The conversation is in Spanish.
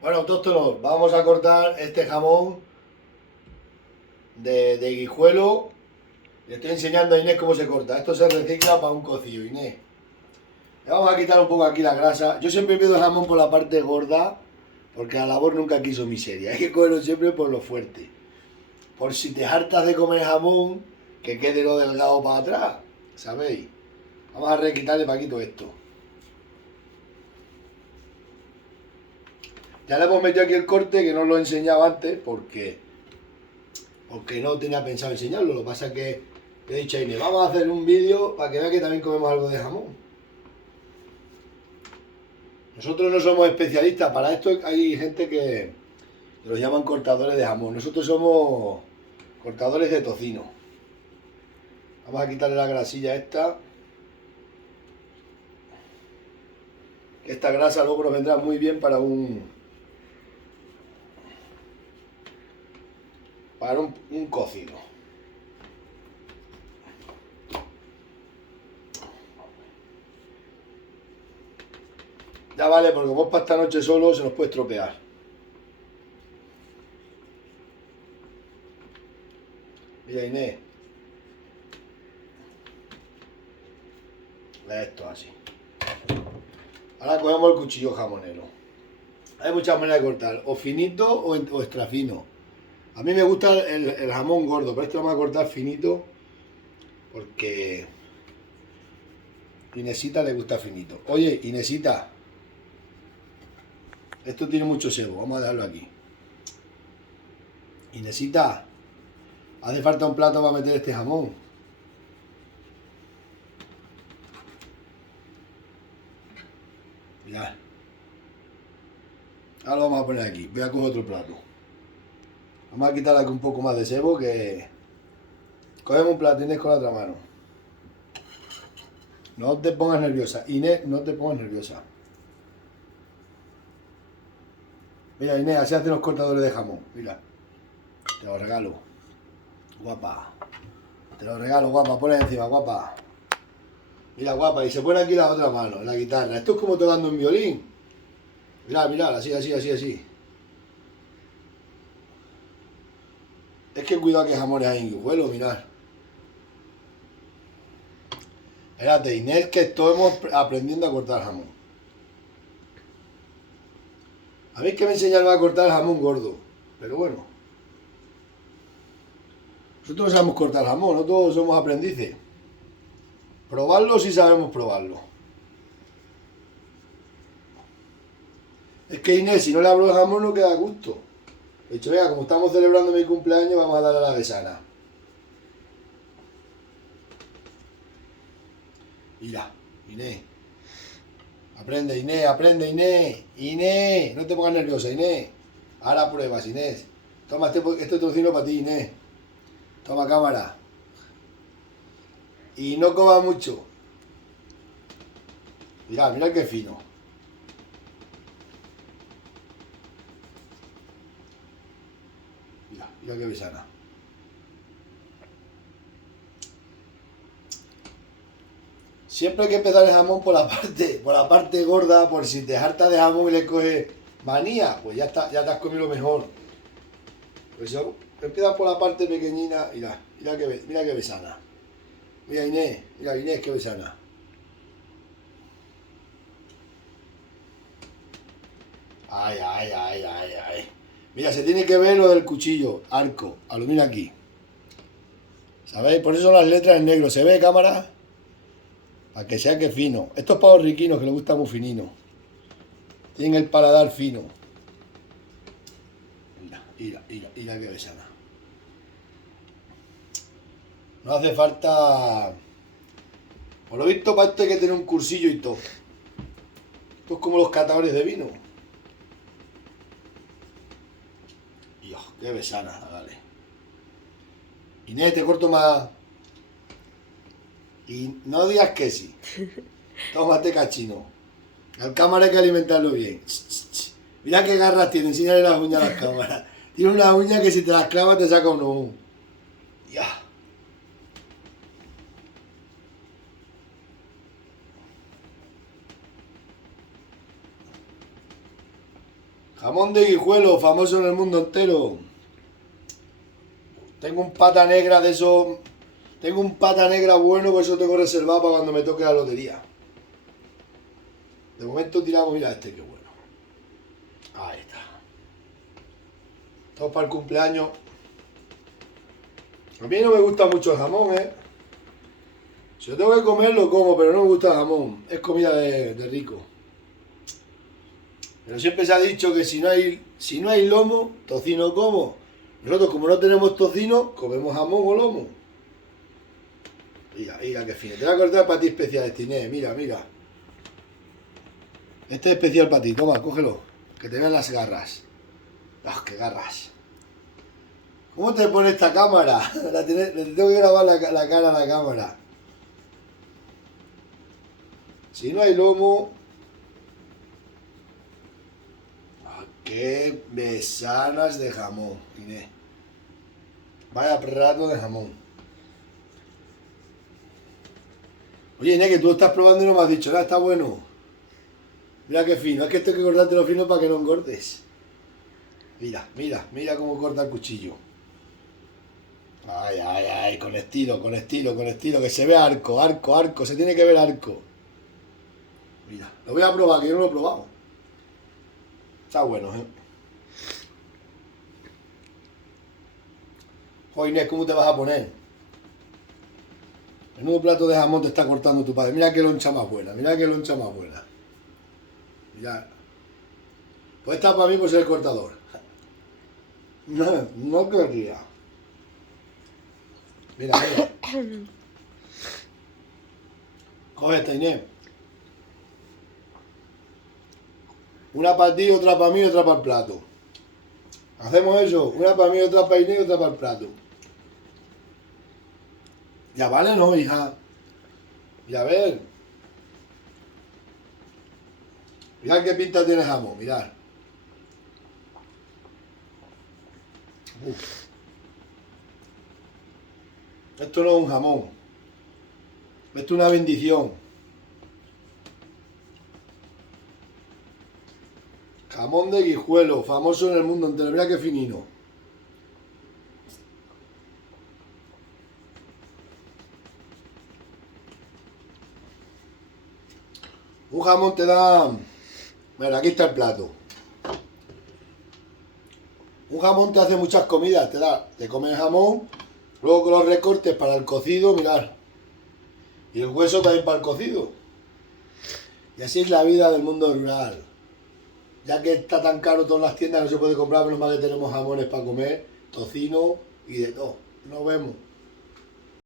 Bueno, autóctonos, vamos a cortar este jamón de Guijuelo. Le estoy enseñando a Inés cómo se corta. Esto se recicla para un cocido, Inés. Le vamos a quitar un poco aquí la grasa. Yo siempre pido el jamón por la parte gorda, porque la labor nunca quiso miseria. Hay que cogerlo siempre por lo fuerte. Por si te hartas de comer jamón, que quede lo delgado para atrás. ¿Sabéis? Vamos a requitarle paquito esto. Ya le hemos metido aquí el corte, que no lo he enseñado antes, porque no tenía pensado enseñarlo. Lo que pasa es que le he dicho a Inés, vamos a hacer un vídeo para que vea que también comemos algo de jamón. Nosotros no somos especialistas, para esto hay gente que los llaman cortadores de jamón. Nosotros somos cortadores de tocino. Vamos a quitarle la grasilla esta. Esta grasa luego nos vendrá muy bien para un cocido. Ya vale, porque como es para esta noche solo, se nos puede estropear. Mira, Inés. Esto así. Ahora cogemos el cuchillo jamonero. Hay muchas maneras de cortar, o finito o extra fino. A mí me gusta el jamón gordo, pero este lo vamos a cortar finito porque Inesita le gusta finito. Oye, Inesita, esto tiene mucho sebo, vamos a dejarlo aquí. Inesita, hace falta un plato para meter este jamón. Mirad. Ahora lo vamos a poner aquí. Voy a coger otro plato. Vamos a quitarle aquí un poco más de sebo que... Cogemos un plato, Inés, con la otra mano. No te pongas nerviosa. Inés, no te pongas nerviosa. Mira, Inés, así hacen los cortadores de jamón. Mira. Te lo regalo. Guapa. Te lo regalo, guapa. Ponle encima, guapa. Mira, guapa. Y se pone aquí la otra mano, en la guitarra. Esto es como tocando un violín. Mirad, mirad. Así, así, así, así. Es que cuidado que jamones hay en Guijuelo, mirad. Espérate, Inés, que estamos aprendiendo a cortar jamón. A mí es que me enseñaron a cortar el jamón gordo. Pero bueno. Nosotros no sabemos cortar jamón, no todos somos aprendices. Probarlo si sabemos probarlo. Es que Inés, si no le abro el jamón no queda a gusto. He dicho, venga, como estamos celebrando mi cumpleaños, vamos a darle a la besana. Mira, Inés. Aprende, Inés, aprende, Inés. Inés, no te pongas nerviosa, Inés. Ahora pruebas, Inés. Toma este tocino para ti, Inés. Toma cámara. Y no coma mucho. Mira, mira qué fino. Mira, mira qué besana. Siempre hay que empezar el jamón por la parte gorda, por si te hartas de jamón y le coges manía, pues ya está, ya te has comido lo mejor. Pues yo, empieza por la parte pequeñina, mira, mira qué besana. Mira Inés, qué besana. Ay, ay, ay, ay, ay. Mira, se tiene que ver lo del cuchillo, arco, aluminio aquí. ¿Sabéis? Por eso son las letras en negro. ¿Se ve, cámara? Para que sea que fino. Esto es para los riquinos que les gusta muy finino. Tienen el paladar fino. Mira qué besana. No hace falta... Por lo visto, para esto hay que tener un cursillo y todo. Esto es como los catadores de vino. Dios, qué besana, vale. Inés, te corto más. Y no digas que sí. Tómate cachino. Al cámara hay que alimentarlo bien. Mira qué garras tiene, enséñale las uñas a las cámaras. Tiene una uña que si te las clavas te saca un ojo. Ya. Jamón de Guijuelo, famoso en el mundo entero. Tengo un pata negra de eso. Tengo un pata negra bueno, por eso tengo reservado para cuando me toque la lotería. De momento tiramos, mira este que bueno. Ahí está. Todo para el cumpleaños. A mí no me gusta mucho el jamón, ¿eh? Si yo tengo que comer, lo como, pero no me gusta el jamón. Es comida de rico. Pero siempre se ha dicho que si no hay lomo, tocino como. Nosotros, como no tenemos tocino, comemos jamón o lomo. Mira, qué fino. Te voy a cortar para ti especial, Inés. Mira. Este es especial para ti. Toma, cógelo. Que te vean las garras. ¡Ah, qué garras! ¿Cómo te pone esta cámara? Le tengo que grabar la cara a la cámara. Si no hay lomo... ¡Qué besanas de jamón, Inés! Vaya plato de jamón. Oye, Inés, que tú estás probando y no me has dicho nada, está bueno. Mira qué fino, es que esto hay que cortártelo fino para que no engordes. Mira cómo corta el cuchillo. Ay, con estilo, que se ve arco, se tiene que ver arco. Mira, lo voy a probar, que yo no lo he probado. Está bueno, ¿eh? Joder, Inés, ¿cómo te vas a poner? Menudo plato de jamón te está cortando tu padre. Mira qué loncha más buena, Mira. Pues esta para mí por ser el cortador. No querría. Mira. Coge esta, Inés. Una para ti, otra para mí, otra para el plato. Hacemos eso. Una para mí, otra para Inés y otra para el plato. Ya vale, ¿no, hija? Mira, a ver. Mirad qué pinta tiene jamón, mirad. Uf. Esto no es un jamón. Esto es una bendición. Jamón de Guijuelo, famoso en el mundo entero. Mira qué finino. Un jamón te da... Bueno, aquí está el plato. Un jamón te hace muchas comidas. Te comes jamón, luego con los recortes para el cocido, mirad. Y el hueso también para el cocido. Y así es la vida del mundo rural. Ya que está tan caro todas las tiendas, no se puede comprar, menos mal que tenemos jamones para comer, tocino y de todo. Nos vemos.